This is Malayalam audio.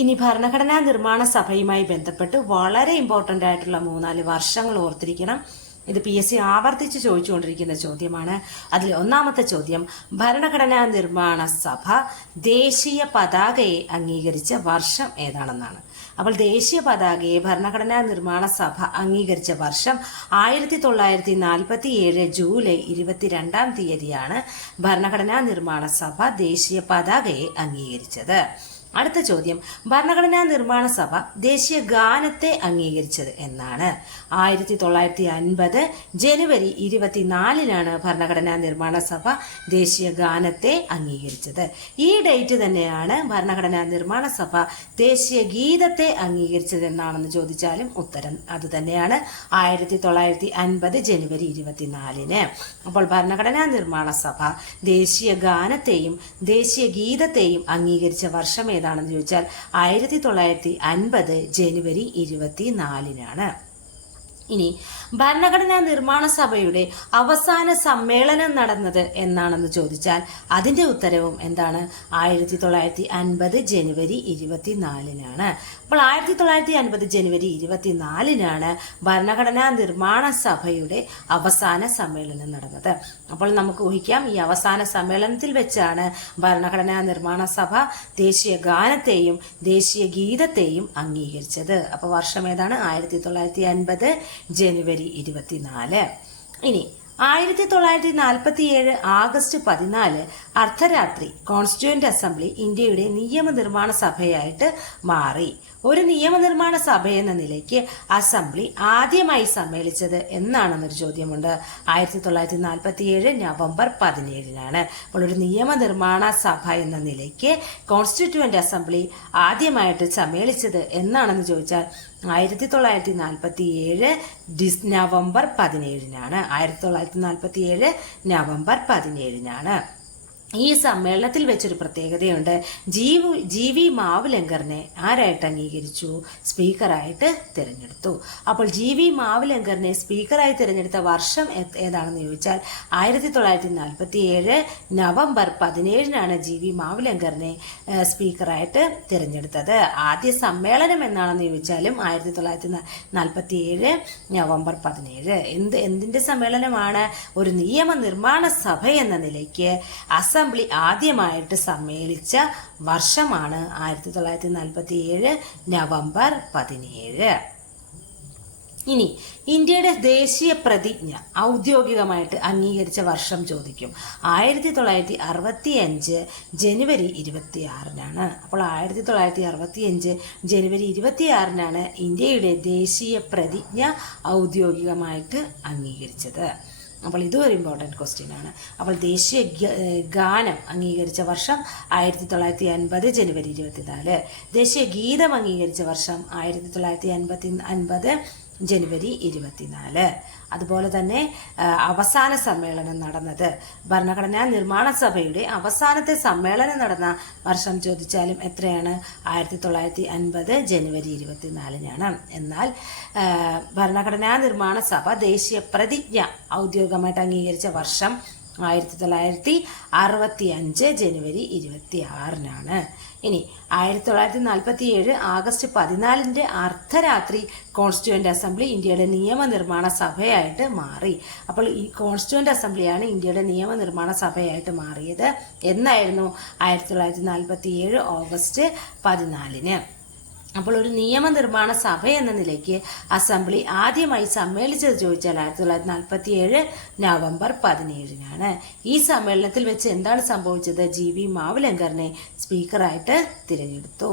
ഇനി ഭരണഘടനാ നിർമ്മാണ സഭയുമായി ബന്ധപ്പെട്ട് വളരെ ഇമ്പോർട്ടൻ്റ് ആയിട്ടുള്ള 3-4 വർഷങ്ങൾ ഓർത്തിരിക്കണം. ഇത് PSC ആവർത്തിച്ച് ചോദിച്ചുകൊണ്ടിരിക്കുന്ന ചോദ്യമാണ്. അതിൽ ഒന്നാമത്തെ ചോദ്യം, ഭരണഘടനാ നിർമ്മാണ സഭ ദേശീയ പതാകയെ അംഗീകരിച്ച വർഷം ഏതാണെന്നാണ്. അപ്പോൾ ദേശീയ പതാകയെ ഭരണഘടനാ നിർമ്മാണ സഭ അംഗീകരിച്ച വർഷം 1947 ജൂലൈ 22-ാം തീയതിയാണ് ഭരണഘടനാ നിർമ്മാണ സഭ ദേശീയ പതാകയെ അംഗീകരിച്ചത്. അടുത്ത ചോദ്യം, ഭരണഘടനാ നിർമ്മാണ സഭ ദേശീയ ഗാനത്തെ അംഗീകരിച്ചത് എന്നാണ്. 1950 ജനുവരി 24-നാണ് ഭരണഘടനാ നിർമ്മാണ സഭ ദേശീയ ഗാനത്തെ അംഗീകരിച്ചത്. ഈ ഡേറ്റ് തന്നെയാണ് ഭരണഘടനാ നിർമ്മാണ സഭ ദേശീയ ഗീതത്തെ അംഗീകരിച്ചത് എന്നാണെന്ന് ചോദിച്ചാലും ഉത്തരം അത് തന്നെയാണ്, 1950 ജനുവരി 24-ന്. അപ്പോൾ ഭരണഘടനാ നിർമ്മാണ സഭ ദേശീയ ഗാനത്തെയും ദേശീയ ഗീതത്തെയും അംഗീകരിച്ച വർഷം ഏതാണെന്ന് ചോദിച്ചാൽ 1950 ജനുവരി 24-നാണ്. ഇനി ഭരണഘടനാ നിർമ്മാണ സഭയുടെ അവസാന സമ്മേളനം നടന്നത് എന്നാണെന്ന് ചോദിച്ചാൽ അതിന്റെ ഉത്തരവും എന്താണ്, 1950 ജനുവരി 24-നാണ്. അപ്പോൾ 1950 ജനുവരി 24-നാണ് ഭരണഘടനാ നിർമ്മാണ സഭയുടെ അവസാന സമ്മേളനം നടന്നത്. അപ്പോൾ നമുക്ക് ഊഹിക്കാം, ഈ അവസാന സമ്മേളനത്തിൽ വെച്ചാണ് ഭരണഘടനാ നിർമ്മാണ സഭ ദേശീയ ഗാനത്തെയും ദേശീയ ഗീതത്തെയും അംഗീകരിച്ചത്. അപ്പോൾ വർഷം ഏതാണ്, 1950 ജനുവരി 24. ഇനി 1947 ആഗസ്റ്റ് 14 അർദ്ധരാത്രി കോൺസ്റ്റിറ്റ്യൂവന്റ് അസംബ്ലി ഇന്ത്യയുടെ നിയമനിർമ്മാണ സഭയായിട്ട് മാറി. ഒരു നിയമനിർമ്മാണ സഭ എന്ന നിലയ്ക്ക് അസംബ്ലി ആദ്യമായി സമ്മേളിച്ചത് എന്നാണെന്നൊരു ചോദ്യമുണ്ട്. 1947 നവംബർ 17-നാണ്. അപ്പോൾ ഒരു നിയമനിർമ്മാണ സഭ എന്ന നിലയ്ക്ക് കോൺസ്റ്റിറ്റ്യൂവന്റ് അസംബ്ലി ആദ്യമായിട്ട് സമ്മേളിച്ചത് എന്നാണെന്ന് ചോദിച്ചാൽ 1947 നവംബർ 17-നാണ്. 1947 നവംബർ 17-നാണ്. ഈ സമ്മേളനത്തിൽ വെച്ചൊരു പ്രത്യേകതയുണ്ട്. ജി.വി. മാവലങ്കറിനെ ആരായിട്ട് അംഗീകരിച്ചു, സ്പീക്കറായിട്ട് തിരഞ്ഞെടുത്തു. അപ്പോൾ ജി.വി. മാവലങ്കറിനെ സ്പീക്കറായി തിരഞ്ഞെടുത്ത വർഷം ഏതാണെന്ന് ചോദിച്ചാൽ 1947 നവംബർ 17-നാണ് ജി.വി. മാവലങ്കറിനെ സ്പീക്കറായിട്ട് തിരഞ്ഞെടുത്തത്. ആദ്യ സമ്മേളനം എന്നാണെന്ന് ചോദിച്ചാലും 1947 നവംബർ 17. എന്തിന്റെ സമ്മേളനമാണ്, ഒരു നിയമനിർമ്മാണ സഭ എന്ന നിലയ്ക്ക് അസംബ്ലി ആദ്യമായിട്ട് സമ്മേളിച്ച വർഷമാണ് 1947 നവംബർ 17. ഇനി ഇന്ത്യയുടെ ദേശീയ പ്രതിജ്ഞ ഔദ്യോഗികമായിട്ട് അംഗീകരിച്ച വർഷം ചോദിക്കും. 1965 ജനുവരി 26-നാണ്. അപ്പോൾ 1965 ജനുവരി 26-നാണ് ഇന്ത്യയുടെ ദേശീയ പ്രതിജ്ഞ ഔദ്യോഗികമായിട്ട് അംഗീകരിച്ചത്. അപ്പോൾ ഇതും ഒരു ഇമ്പോർട്ടൻറ്റ് ക്വസ്റ്റ്യൻ ആണ്. അപ്പോൾ ദേശീയ ഗാനം അംഗീകരിച്ച വർഷം 1950 ജനുവരി 24. ദേശീയ ഗീതം അംഗീകരിച്ച വർഷം 1950 ജനുവരി 24. അതുപോലെ തന്നെ അവസാന സമ്മേളനം നടന്നത്, ഭരണഘടനാ നിർമ്മാണ സഭയുടെ അവസാനത്തെ സമ്മേളനം നടന്ന വർഷം ചോദിച്ചാലും എത്രയാണ്, 1950 ജനുവരി 24-നാണ്. എന്നാൽ ഭരണഘടനാ നിർമ്മാണ സഭ ദേശീയ പ്രതിജ്ഞ ഔദ്യോഗികമായിട്ട് അംഗീകരിച്ച വർഷം 1965 ജനുവരി 26-നാണ്. ഇനി 1947 ആഗസ്റ്റ് 14 അർദ്ധരാത്രി കോൺസ്റ്റിറ്റ്യൂവന്റ് അസംബ്ലി ഇന്ത്യയുടെ നിയമനിർമ്മാണ സഭയായിട്ട് മാറി. അപ്പോൾ ഈ കോൺസ്റ്റിറ്റ്യൂവന്റ് അസംബ്ലിയാണ് ഇന്ത്യയുടെ നിയമനിർമ്മാണ സഭയായിട്ട് മാറിയത് എന്നായിരുന്നു, 1947 ഓഗസ്റ്റ് 14. അപ്പോൾ ഒരു നിയമനിർമ്മാണ സഭ എന്ന നിലയ്ക്ക് അസംബ്ലി ആദ്യമായി സമ്മേളിച്ചത് ചോദിച്ചാൽ 1947 നവംബർ 17-നാണ്. ഈ സമ്മേളനത്തിൽ വെച്ച് എന്താണ് സംഭവിച്ചത്, ജി.വി. മാവലങ്കറിനെ സ്പീക്കറായിട്ട് തിരഞ്ഞെടുത്തു.